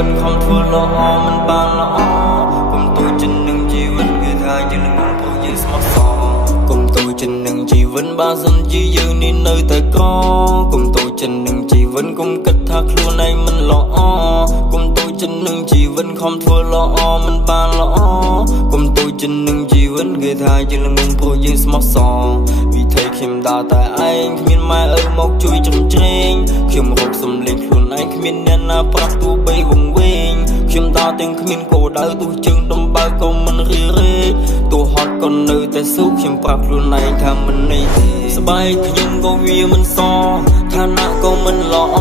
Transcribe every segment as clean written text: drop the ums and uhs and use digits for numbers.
វិតខំធ្វើល្អមិនបានល្អកុំទូចិននឹងជីវិតគឺថាយើងនឹងព្រោះយើងស្មោះសរកុំទូចិននឹងជីវិតបើសិនជាយើងនេះនៅតែក្រកុំទូចិននឹងជីវិតកុំគិតថាខ្លួនឯងមិនល្អកុំទូចិននឹងជីវិតខំធ្វើល្អមិនបានល្អកុំទូចិននឹងជីវិតគឺថាយើងនឹងព្រោះយើងស្មោះសរវិធីខ្ញុំដើរតែឯងគ្មានម៉ែឪមកជួយជ្រំជ្រែងខ្ញុំរកសំលេងខ្លួនឯងគ្មានអ្នកណាប្រាប់ទោះបីវង្វេងខ្ញុំដើរទាំងគ្មានគោលដៅទោះជើងដំបើក៏មិនរីរេទោះហត់ក៏នៅតែស៊ូខ្ញុំប្រាប់ខ្លួនឯងថាមិននេះទេសបាយខ្ញុំក៏វាមិនសឋានៈក៏មិនល្អ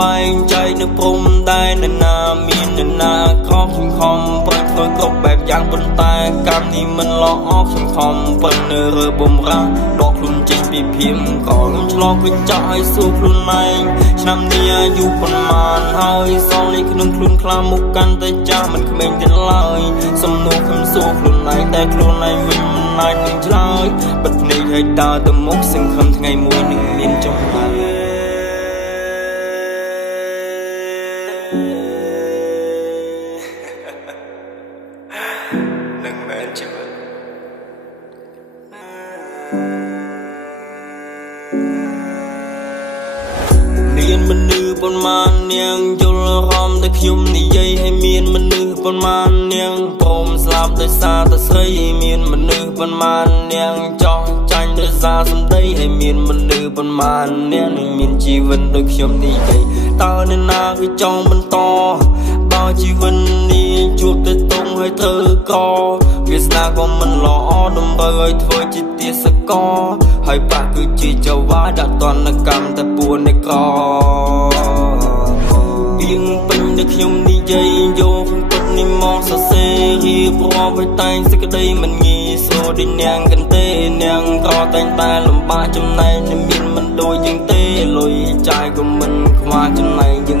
បែងចែកនៅព្រំដែនណាមានអ្នកណាខុសខ្ញុំខំប្រឹងធ្វើគ្រប់បែបយ៉ាងប៉ុន្តែកម្មនេះមិនល្អខ្ញុំខំប្រឹងនៅរើបំរាស់ដកខ្លួនចេញពីភៀមក៏ខ្ញុំឆ្លងវិញចាក់ឲ្យសួរខ្លួនឯងឆ្នាំនេះអាយុប៉ុន្មានហើយសល់នេះក្នុងខ្លួនខ្លាមុខកាន់តែចាស់មិនក្មេងទៀតឡើយសំណួរខ្ញុំសួរខ្លួនឯងតែខ្លួនឯងវិញមិនអាចនឹងឆ្លើយបិទភ្នែកឲ្យដើរទៅមុខសង្ឃឹមថ្ងៃមួយនឹងមានចម្លើយនឹងមែនជីវិតមានមនុស្សប៉ុន្មាននាងយល់អារម្មណ៍តែខ្ញុំនិយាយឲ្យមានមនុស្សប៉ុន្មាននាងព្រមស្លាប់ដោយសារតែស្រីមានមនុស្សប៉ុន្មាននាងចោះចាញ់ដោយសារសម្ដីឲ្យមានមនុស្សប៉ុន្មាននាងនឹងមានជីវិតដូចខ្ញុំនិយាយតើអ្នកណាគឺចង់បន្តបើជីវិតនេះជួបតែតុងឲ្យធ្វើកវាសនាក៏មិនល្អតម្រូវឲ្យធ្វើជាទាសករហើយបាក់គឺជាចៅវាដាក់តនកម្មតែពួននៃក្រៀងពេញដែលខ្ញុំនិយាយយកពិតនេះមកសរសេររៀបរាប់ឲ្យតែងសេចក្តីមិនងាយស្រួលដូចនាងកន្ទេនាងក៏តែងតែលំបាកចំណែកមានមិនដូចយើងទេលុយចាយក៏មិនខ្វះចំណែកយើង